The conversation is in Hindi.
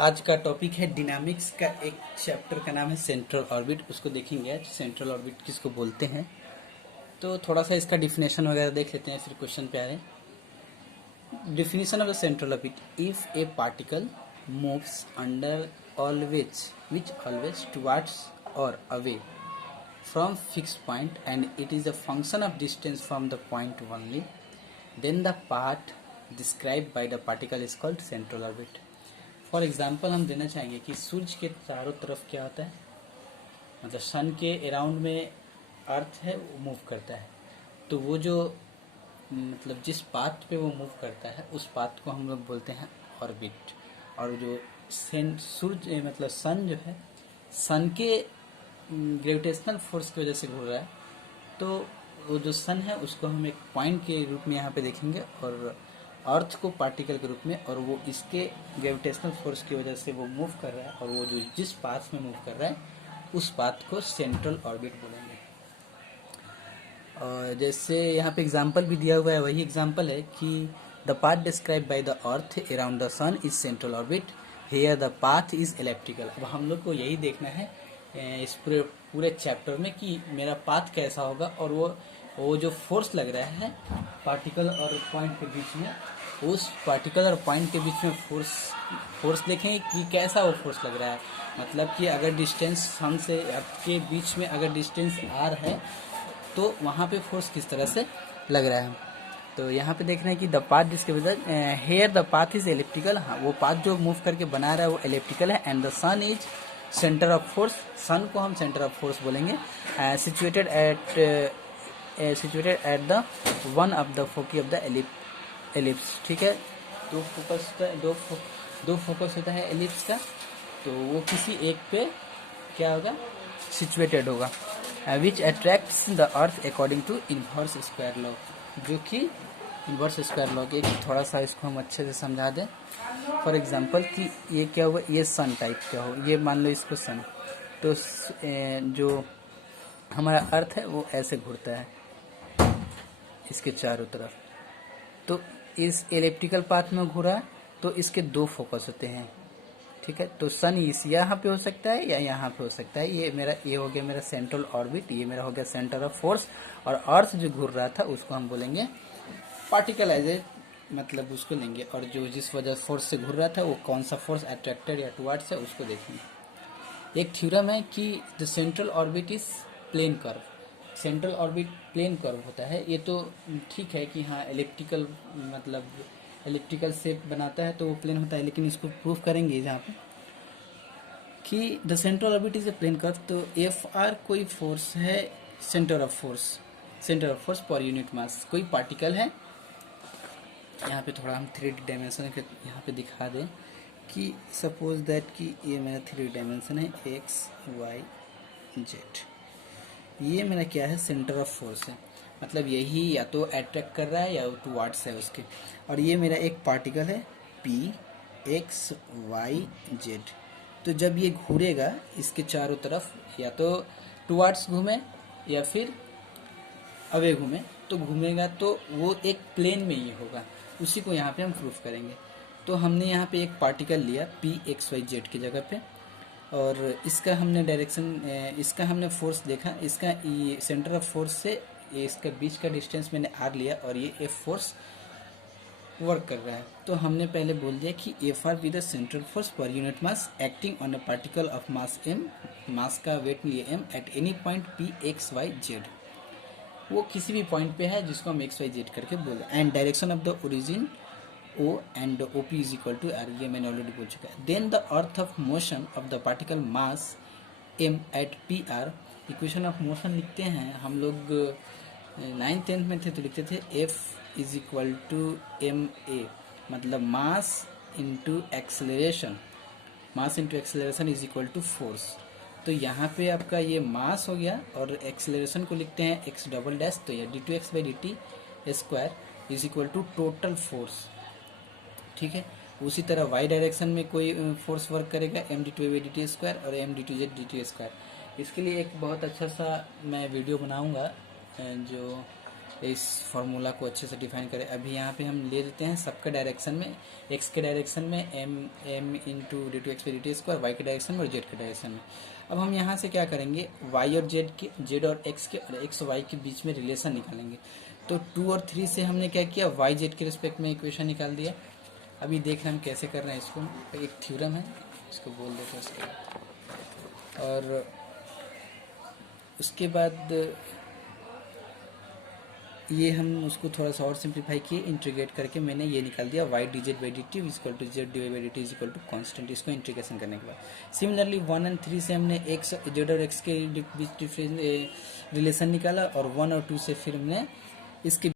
आज का टॉपिक है डिनामिक्स का। एक चैप्टर का नाम है सेंट्रल ऑर्बिट, उसको देखेंगे आज। सेंट्रल ऑर्बिट किसको बोलते हैं, तो थोड़ा सा इसका डिफिनेशन वगैरह देख लेते हैं, फिर क्वेश्चन पे आ रहे हैं। Definition of the central orbit: if A particle moves under always towards और away from fixed point and it is a function of distance from the point only, then the path described by the particle is called central orbit. For example हम देना चाहेंगे कि सूर्य के चारों तरफ क्या होता है, मतलब सन के अराउंड में अर्थ है, वो मूव करता है। तो वो जो मतलब जिस पाथ पे वो मूव करता है उस पाथ को हम लोग बोलते हैं ऑर्बिट। और जो सूर्य मतलब सन जो है, सन के ग्रेविटेशनल फोर्स की वजह से घूर रहा है, तो वो जो सन है उसको हम एक पॉइंट के रूप में यहाँ पे देखेंगे और अर्थ को पार्टिकल के रूप में, और वो इसके ग्रेविटेशनल फोर्स की वजह से वो मूव कर रहा है, और वो जो जिस पाथ में मूव कर रहा है उस पाथ को सेंट्रल ऑर्बिट बोलेंगे। और जैसे यहाँ पे एग्जांपल भी दिया हुआ है, वही एग्जांपल है कि the path describe by the earth around the sun is central orbit, here the path is elliptical. अब हम लोग को यही देखना है इस पूरे चैप्टर में कि मेरा पाथ कैसा होगा, और वो जो फोर्स लग रहा है पार्टिकल और पॉइंट के बीच में, उस पार्टिकल और पॉइंट के बीच में फोर्स देखेंगे कि कैसा वो फोर्स लग रहा है। मतलब कि अगर डिस्टेंस सन से अर्थ के बीच में अगर डिस्टेंस आर है तो वहाँ पे फोर्स किस तरह से लग रहा है। तो यहाँ पे देख रहे हैं कि द पाथ जिसके वजह here the path is elliptical, हाँ वो पाथ जो मूव करके बना रहा है वो एलिप्टिकल है। And the sun is centre of force, sun को हम सेंटर ऑफ फोर्स बोलेंगे। Situated at the one of the foci of the ellipse. ठीक है, दो फोकस होता है एलिप्स का, तो वो किसी एक पे क्या होगा, सिचुएटेड होगा। Which attracts the earth according to inverse square law, जो कि इनवर्स स्क्वायर लॉ के थोड़ा सा इसको हम अच्छे से समझा दें। फॉर एग्जांपल कि ये क्या होगा, ये सन टाइप क्या हो, ये मान लो इसको सन, तो जो हमारा अर्थ है वो ऐसे घूरता है इसके चारों तरफ, तो इस एलिप्टिकल पाथ में घूरा तो इसके दो फोकस होते हैं। ठीक है, तो सन इस यहाँ पे हो सकता है या यहाँ पे हो सकता है। ये हो गया मेरा सेंट्रल ऑर्बिट, ये मेरा हो गया सेंटर ऑफ फोर्स। और अर्थ जो घूर रहा था उसको हम बोलेंगे पार्टिकल एज ए, मतलब उसको लेंगे, और जो जिस वजह फोर्स से घूर रहा था वो कौन सा फोर्स अट्रैक्टेड या टुवर्ड्स है उसको देखेंगे। एक थ्योरम है कि the central orbit is plane curve, central orbit plane curve होता है। ये तो ठीक है कि हाँ एलिप्टिकल, मतलब एलिप्टिकल शेप बनाता है तो वो प्लेन होता है, लेकिन इसको प्रूफ करेंगे यहाँ पे कि the central orbit is a plane curve. तो एफ आर कोई फोर्स है, सेंटर ऑफ फोर्स पर यूनिट मास, कोई पार्टिकल है। यहाँ पे थोड़ा हम 3D डायमेंशन के यहाँ पे दिखा दें कि सपोज दैट कि ये मेरा 3D डायमेंशन है, एक्स वाई जेड, ये मेरा क्या है, सेंटर ऑफ फोर्स है। मतलब यही या तो अट्रैक्ट कर रहा है या टुवर्ड्स है उसके। और ये मेरा एक पार्टिकल है पी एक्स वाई जेड, तो जब ये घूरेगा इसके चारों तरफ, या तो टुवर्ड्स घूमे या फिर अवे घूमे, तो घूमेगा तो वो एक प्लेन में ही होगा, उसी को यहाँ पे हम प्रूफ करेंगे। तो हमने यहाँ पे एक पार्टिकल लिया पी एक्स वाई जेड की जगह पे, और इसका हमने डायरेक्शन, इसका हमने फोर्स देखा, इसका ये सेंटर ऑफ फोर्स से इसका बीच का डिस्टेंस मैंने आर लिया, और ये एफ फोर्स वर्क कर रहा है। तो हमने पहले बोल दिया कि F R be the central force पर unit mass acting on a particle of mass M, mass का वेट लिए M, at any point P X Y Z, वो किसी भी पॉइंट पे है जिसको हम एक्स वाई जेड करके बोले। And direction of the origin O and OP is equal to R, ये मैंने ऑलरेडी बोल चुका है। Then the earth of motion of the particle mass M at PR, equation of motion लिखते हैं हम लोग 9th-10th में थे तो लिखते थे F is equal to MA, मतलब mass into acceleration, mass into acceleration is equal to force. तो यहाँ पे आपका ये मास हो गया, और एक्सेलरेशन को लिखते हैं x डबल डैश, तो ये d2x by dt square is equal to total force. ठीक है, उसी तरह वाई डायरेक्शन में कोई फोर्स वर्क करेगा md2/dt स्क्वायर और md2z/dt स्क्वायर। इसके लिए एक बहुत अच्छा सा मैं वीडियो बनाऊंगा जो इस फार्मूला को अच्छे से डिफाइन करें। अभी यहाँ पे हम ले लेते हैं सबके डायरेक्शन में, एक्स के डायरेक्शन में m into d two x d t square, y के डायरेक्शन में और जेड के डायरेक्शन में। अब हम यहाँ से क्या करेंगे, वाई और जेड और एक्स के और एक्स वाई के बीच में रिलेशन निकालेंगे। तो 2 और 3 से हमने क्या किया, वाई जेड के रिस्पेक्ट में इक्वेशन निकाल दिया। अभी देख रहे हैं हम कैसे कर रहे हैं इसको, एक थ्योरम है इसको बोल देते हैं इसके। और उसके बाद ये हम उसको थोड़ा सा और सिंप्लीफाई किए, इंटीग्रेट करके मैंने ये निकाल दिया y d z by d t equal to z d y by d t equal to constant. इसको इंटीग्रेशन करने के बाद सिमिलरली 1 और 3 से हमने एक्स जेड और एक्स के बीच डिफरेंस रिलेशन निकाला, और 1 और 2 से फिर हमने इसके